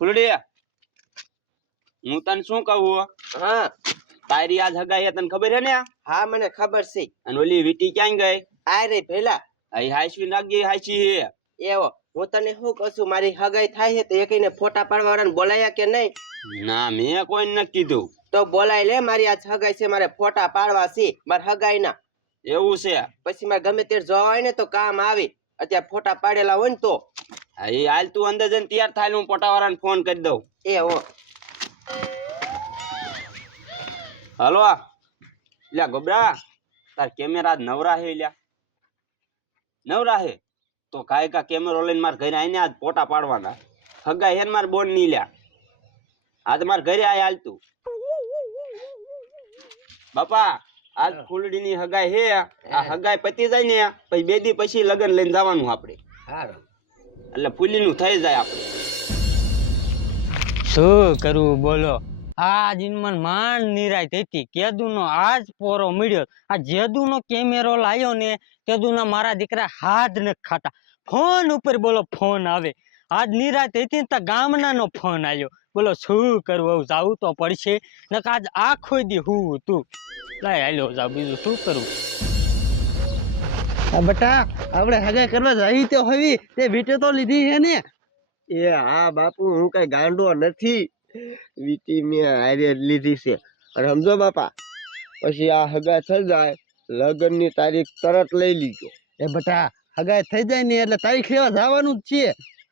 ફૂલડી હું તને શું કહું? હા. તારી આજ હગાઈ તને ખબર હે ને હા મને ખબર છે. અને ઓલી વીટી ક્યાં ગઈ? આ રે ભેલા. આઈ હાઈસવી નાગી હાઈસી હે. એવો હું તને શું કહું છું મારી હગાઈ થાય છે તો એકઈને ફોટા પાડવા વાળાને બોલાયા કે નહીં? ના મેં કોઈને નથી કીધું. તો બોલાય લે મારી આજ હગાઈ છે મારે ફોટા પાડવા છે મારી હગાઈ ના એવું છે. પછી મારે ગમે તે જોવા હોય ને તો કામ આવે. અત્યારે ફોટા પાડેલા હોય ને તો. એ હાલ તું અંદર જઈને તૈયાર થાય હું પોટાવાળાને ફોન કરી દઉં. એ હો. હલો લ્યા ગોબરા તાર કેમેરા નવરા હે લ્યા. નવરા હે? તો કાય કા કેમેરો લઈને માર ઘરે આવીને આજ ફોટા પાડવાના. હગા હેન માર બોન નહીં લ્યા. આજ માર ઘરે આય હાલ તું. બાપા આજ ફૂલડીની હગાઈ હે આ હગાઈ પતી જાય ને પછી બે દી પછી લગન લઈને જવાનું આપણે. એટલે ફૂલીનું થઈ જાય આપણે. શું કરવું બોલો? આ જીનમાં માંડ નિરાય હતી કેદુનો આજ પોરો મળ્યો. આ જેદુનો કેમેરો લાયો ને કેદુના મારા દીકરા હાથ ન ખાતા. ફોન ઉપર બોલો ફોન આવે. આજ નિરાય હતી ગામના નો ફોન આવ્યો બોલો શું કરવું? જાવું તો પડશે. નકાજ આજ આખો દી હું તું. લાય હાલ્યો જાવ બીજું શું કરવું આ બટા આપણે હગાઈ કરવા જઈ તો હવી. તે વીટે તો લીધી છે ને. એ હા બાપુ હું કઈ ગાંડો નથી. વીટી મેં હારે લીધી છે. અને સમજો બાપા પછી આ હગા થઈ જાય લગ્નની તારીખ તરત લઈ લીજો. એ બટા હગાઈ થઈ જાય ને એટલે તારીખ લેવા જવાનું જ છે.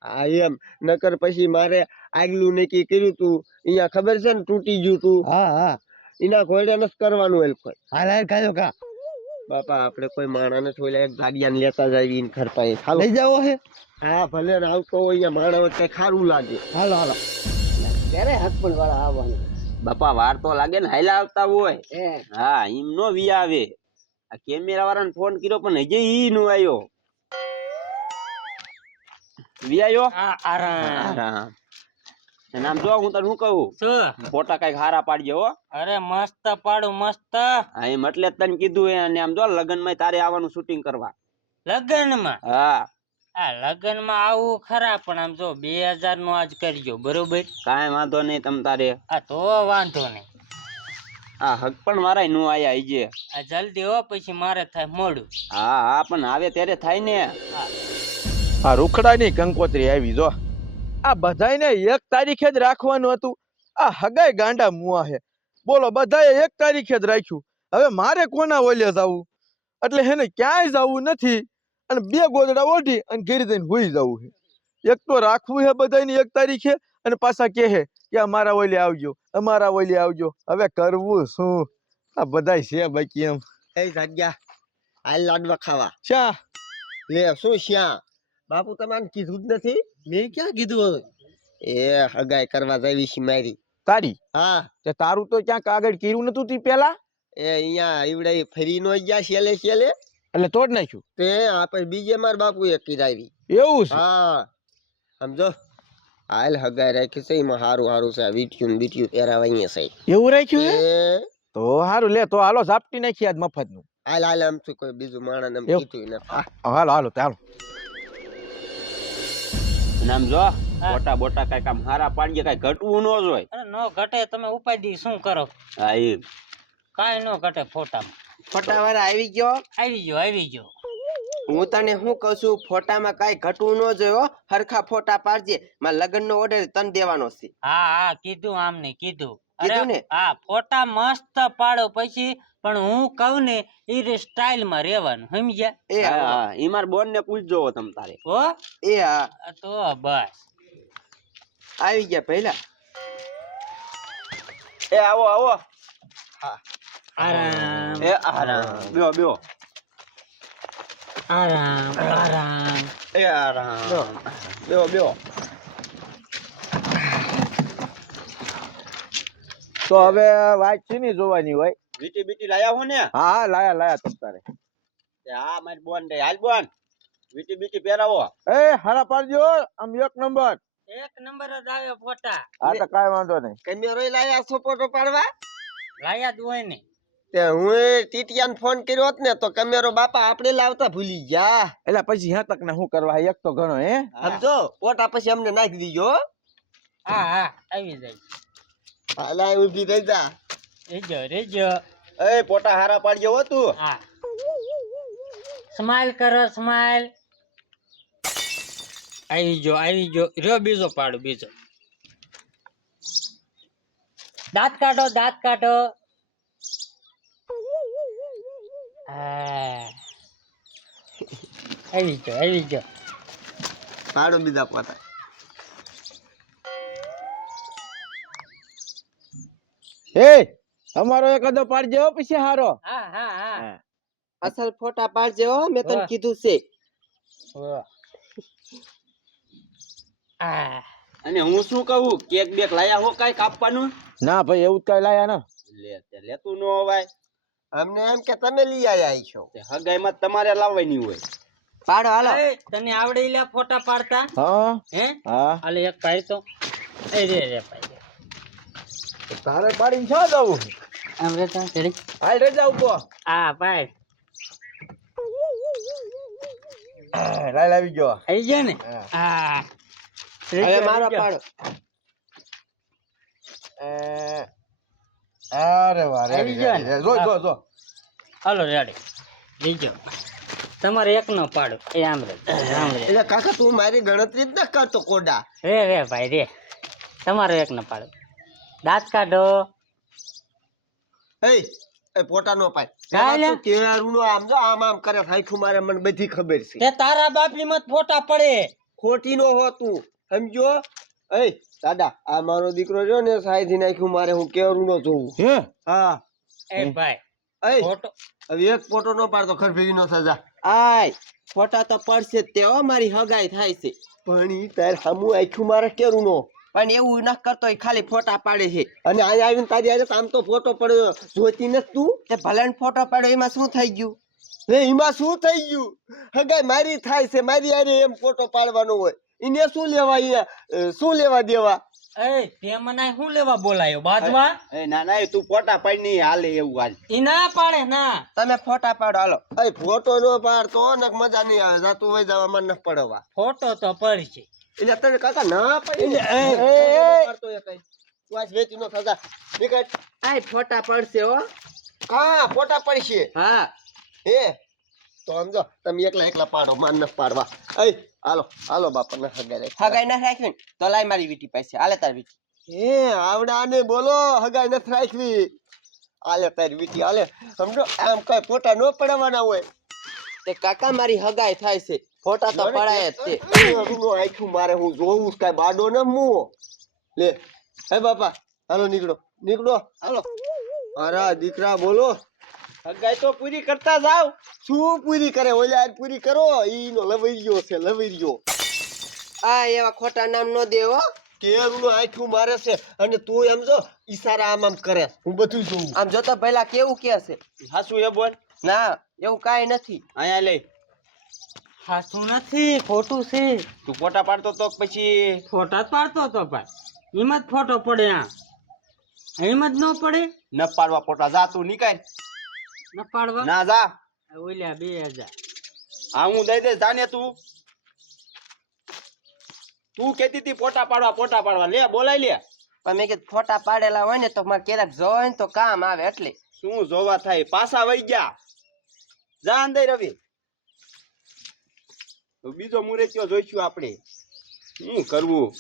આ એમ. નકર પછી મારે આગલું નક્કી કર્યું તું અહીંયા ખબર છે ને તૂટી ગયું તું? હા હા. એના ઘોડે નથી કરવાનું એલ કોઈ. હા લાયર કાયો કા. બાપા આપણે કોઈ માણાને થોડા એક ગાડિયાને લેતા જઈએ ઘર ખરપાઈ હાલો. લઈ જાવો હે. હા ભલે ને આવતો હોય અહીંયા માણા વચ્ચે ખારું લાગે. હાલો હાલો. ક્યારે હકપણ વાળા આવવાનું? બાપા વાર તો લાગે ને હાલા આવતા હોય. હા. એમ નો વી આવે. આ કેમેરા વાળાને ફોન કર્યો પણ હજી ઈ નો આવ્યો વી આવ્યો આરામ. આરામ. અને આમ જો હું તને શું કહું? શું? ફોટા કંઈક હારા પાડજે હો. અરે મસ્ત પાડું મસ્ત. હા એમ એટલે તને કીધું એ અને આમ જો લગનમાં તારે આવવાનું શૂટિંગ કરવા. લગ્નમાં? હા. આ લગ્નમાં આવું ખરા પણ આમ જો બે હજારનું આજ કરજો બરોબર? કાંઈ વાંધો નહીં તમ તારે. આ તો વાંધો નહીં. આ હક પણ મારા નો આયા ઈજે. આ જલ્દી હો પછી મારે થાય મોડું. હા હા પણ આવે ત્યારે થાય ને. આ રૂખડાની કંકોત્રી આવી જો. આ બધાયને એક તારીખે જ રાખવાનું હતું. આ હગાઈ ગાંડા મુઆ છે બોલો બધાએ એક તારીખે જ રાખ્યું. હવે મારે કોના ઓલે જવું? એટલે હેને ક્યાંય જવું નથી અને બે ગોદડા ઓઢી અને ઘેરી જઈને હોઈ જવું છે એક તો રાખવું છે બધાયની એક તારીખે અને પાછા કહે કે અમારા ઓલે આવજો અમારા ઓલે આવજો. હવે કરવું શું? આ બધાય છે બાકી એમ. એ જગ્યા. આ લાડવા ખાવા. શા? લે શું શ્યા બાપુ તમારે કીધું જ નથી. મેં ક્યાં કીધું એ હગાઈ કરવા જવી છે મારી. તારી? હા. તે તારું તો ક્યાંક આગળ કર્યું નતું તી પેલા એ અહીંયા ઈવડે ફરી નો ગયા છેલે છેલે એટલે તોડ નાખ્યું? તે આપણે બીજે માર બાપુ એ કીધાવી. એવું છે? હા. સમજો? હાલ હગાઈ રાખી છે એમાં હારું હારું છે ને બીટીયું પહેરાવા અહીંયા છે. એવું રાખ્યું છે? તો સારું લે તો હાલો ઝાપટી નાખી આજ મફતનું હાલ હાલ આમ કોઈ બીજું માણસ એમ કીધું ને હાલો હાલો ચાલો અને આમ જો બોટા બોટા કઈ કામ હારા પાડીએ કઈ ઘટવું ન જોઈએ. અરે નો ઘટે તમે ઉપાડી શું કરો? હા એ કાંઈ નો ઘટે ફોટામાં. ફોટાવાળા આવી ગયો? આવી ગયો આવી ગયો. હું તને શું કહું છું ફોટામાં કાઈ ઘટવું ન જોયો હરખા ફોટા પાડજે. મારા લગ્નનો ઓર્ડર તને દેવાનો છે. હા હા કીધું આમને કીધું. અરે કીધું ને? હા ફોટા મસ્ત પાડો. પછી પણ હું કહું ને એ સ્ટાઇલમાં રહેવાનું સમજ્યા? એ હા એ ઈ માર બોન ને પૂછજો તમ તારે. હો? એ હા. આ તો બસ. આવી ગયા પહેલા. એ આવો આવો. આરામ એ આરામ. બેહો બેહો. આરામ આરામ. એ આરામ. બેહો. બેહો તો હવે વાત છે ને જોવાની હોય? વીટી બીટી લાયા હો ને? હા હા લાયા લાયા તમ તારે. મારી બોન રે. હાલ બોન. BT BT પહેરાવો. એ હારા પાડજો આમ એક નંબર. એક નંબર જ આવે ફોટા. હા તો કાઈ વાંધો નહીં. કેમેરો લાયા છો ફોટો પાડવા? લાયા જ હોય ને. તે હું ટીટિયાને ફોન કર્યો હોત ને તો કેમેરો બાપા આપણે લાવતા ભૂલી ગયા. એટલે પછી હા તક ને શું કરવા? એક તો ઘણો હે? સમજો? ફોટા પછી અમને નાખી દીજો હા. હા આવી જાય. હાલા ઊભી થઈ જા. રેજો રેજો. એ પોટા હારા પાડજો હો તું. હા. સ્માઈલ કરો સ્માઈલ આવી જો આવી જો. રહ્યો બીજો પાડો બીજો. દાંત કાઢો દાંત કાઢો. આવી જો આવી જો. પાડો બીજા પોતા હે અમારો એકાદો પાડજો હો પછી હારો. હા હા હા. અસલ ફોટા પાડજે હો મેં તને કીધું છે. અને હું શું કહું કેક બેક લાયા હો કઈ કાપવાનું ના ભાઈ એવું કઈ લાયા ના. લે લેતું ન હોય અમને એમ કે તમે લઈ આયા છો. હગાઈ માં તમારે લાવવાની હોય. પાડો હાલો. એ, તને આવડે લે ફોટા પાડતા? હા. હે? હા. હાલે એક પાડ તો. એ રે રે પાડ તારે પાડીને છો જવું? આમ રે તા ચડી હાલ રજા ઊભો. આ પાડ લાલ આવી ગયો. આવી ગયો ને? હા. હા. હવે મારો પાડો. અરે વારે આવી ગયો ને? જો જો જો. હાલો રેડી લીજો તમારે એક નો પાડો. એ આમ રે આમ રે. એટલે કાકા તું મારી ગણતરી જ ન કરતો કોડા. રે રે ભાઈ રે. તમારો એક નો પાડો. દાંત કાઢો. એ એ પોતા નો પાય. કાંઈ લે? નો આમ જો આમ આમ કરે હાઈઠું મારે મને બધી ખબર છે. તે તારા બાપની મત ફોટા પડે. ખોટી નો હો તું સમજો? એ દાદા આ મારો દીકરો જો ને સાઈથી નાખ્યું મારે હું કેળું નો જોઉં. હે? હા. એ ભાઈ એ ફોટો હવે એક ફોટો નો પાડતો ખરભેગી નો સજા આય ફોટા તો પડશે જ તે મારી હગાઈ થાય છે. પણ ઈ તાર સામું આખ્યું મારે કેરું નો પણ એવું ન કરતો એ ખાલી ફોટા પાડે છે. અને અહીંયા આવીને તારી આજે આમ તો ફોટો પડ્યો જોતી ને તું? તે ભલે ફોટો પાડ્યો એમાં શું થઈ ગયું? રે એમાં શું થઈ ગયું? હગાઈ મારી થાય છે મારી આરે એમ ફોટો પાડવાનો હોય. એને શું લેવા શું લેવા દેવા? એ તે મને શું લેવા બોલાયો? બાજવા? એ ના ના તું ફોટા પાડી નહીં હાલે એવું હાલ. ઈ ના પાડે ના. તમે ફોટા પાડો હાલો. એ ફોટો નો પાડતો નક મજા નહીં આવે જાતું વઈ જવા મન ન પડવા. ફોટો તો પડશે એટલે તને કાકા ના પડી. ને. એ, એ, નો એ. કઈ. વાસ વેચી નો થતા. નીકળ આય ફોટા પડશે હો. હા ફોટા પડશે? હા. હે? તો સમજો તમે એકલા એકલા પાડો માન ન પાડવા. એ હાલો હાલો બાપા ને હગાઈ હગાઈ ના રાખવી ને તો લાય મારી વીટી પાસે. હાલે તાર વીટી. હે આવડા ને બોલો હગાઈ નથી રાખવી. હાલે તારી વીટી હાલે. સમજો આમ કઈ ફોટા ન પડવાના હોય. તે કાકા મારી હગાઈ થાય છે. ફોટા તો પડાય જ તે આખ્યું મારે હું જોવું કઈ બાડો ને મુઓ લે હે બાપા હાલો નીકળો નીકળો. હાલો. મારા દીકરા બોલો. હગાઈ તો પૂરી કરતા જાવ. શું પૂરી કરે? ઓલા પૂરી કરો? ઈ નો લવૈયો છે લવૈયો આ એવા ખોટા નામ નો દેવો હો. કેરું આખ્યું મારે છે અને તું એમ જો ઈશારા આમ આમ કરે. હું બધું જોઉં. આમ જોતા પેલા કેવું કે છે હાસુ એ બોલ. ના એવું કાઈ નથી. અહીંયા લઈ. હાસું નથી ખોટું છે. તું ફોટા પાડતો તો પછી? ફોટા જ પાડતો તો ભાઈ. એમ જ ફોટો પડે આ. એમ જ ન પડે? ન પાડવા ફોટા જા તું નીકળ. ન પાડવા? ના જા. ઓલ્યા બે હજાર. હા હું દઈ દઈશ જાને તું. તું કેતી હતી ફોટા પાડવા ફોટા પાડવા. લે બોલાય લે. પણ મેં કીધું ફોટા પાડેલા હોય ને તો મારે ક્યારેક જોવે ને તો કામ આવે એટલે. શું જોવા થાય? પાછા વહી ગયા. જા અંદર રવિ. બીજો મુરેચ્યો જોઈશું આપણે. શું કરવું?